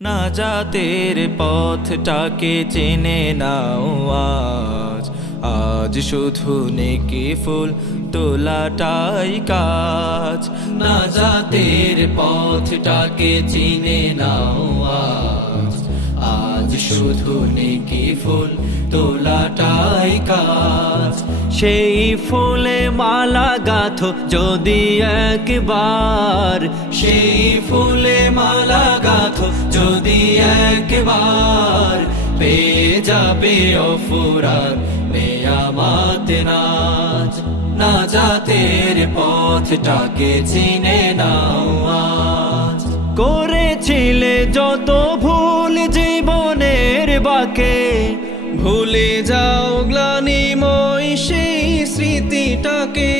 না জাতের পথটাকে চেনে নাও আজ। আজ শুধু নেকি ফুল তোলাটাই কাজ। না জাতের পথটাকে চিনে নাও আজ। আজ শুধু নেকি ফুল তোলাটাই কাজ। সেই ফুলে মালা গাথো যদি একবার। সেই ফুলে যদি একবার পেয়ে যাবে অফুরার মেয়ামাত নাচ না জাতের পথটাকে চিনে নাও আজ। করেছিলে যত ভুল জীবনের বাকে, ভুলে যাও গ্লানিময় সেই স্মৃতিটাকে।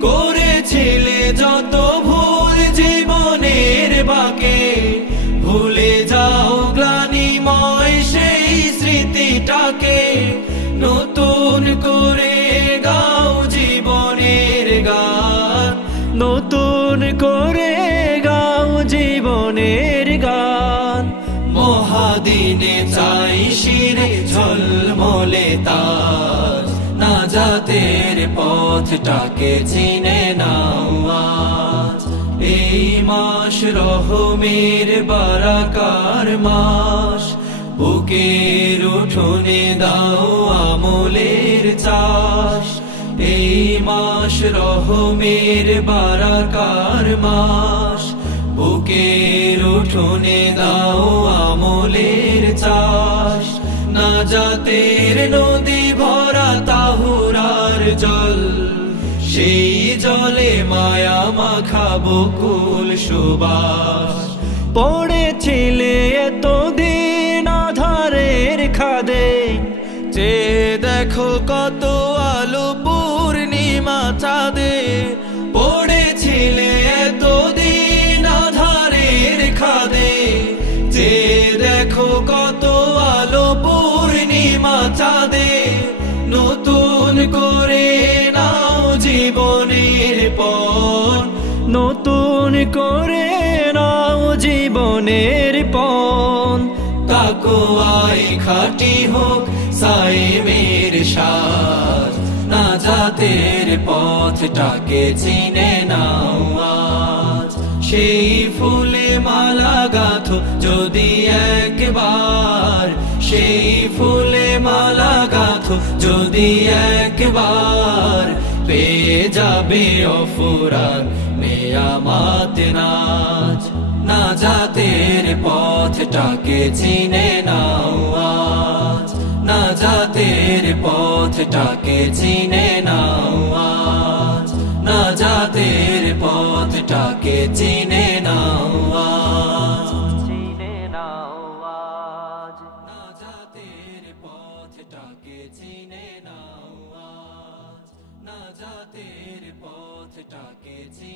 করেছিলে যত ভুল জীবনের বাকে নতুন করে গাও জীবনের গান। মহাদিনে চাই শিরে ঝলমলে তাজ। না জাতের পথটাকে চিনে নাও আজ। এই মাস রহমের বারাকার মাস। বুকের উঠোনে দাও আমলের চাষ এই মাস রহমের বারাকার মাস। বুকের উঠোনে দাও আমলের চাষ। না জাতের নদী ভরা তাহুরার জল। সেই জলে মায়া মাখা বকুল সুবাস। পড়েছিলে এতদিন আধারের খাদে। যে দেখো কত আলো পূর্ণিমা চাঁদে পড়েছিলে এতদিন আধারের খাদে। যে দেখো কত আলো পূর্ণিমা চাঁদে, নতুন করে নাও জীবনের পথ। নতুন করে নাও জীবনের পন তাকো আই খাটি হোক সাইমের সাজ না জাতের পথটাকে চিনে সেই ফুলে মালা যদি একবার। সেই ফুলে মালা গাথো যদি একবার। পেয়ে যাবে অফুরান মেয়ামাত নাচ না জাতের পথটাকে চিনে নাও জাতের পথটাকে চিনে নাও আজ। না জাতের পথটাকে চিনে নাও আজ। চিনে নাও আজ। না জাতের পথটাকে চিনে নাও আজ। না জাতের পথটাকে চিনে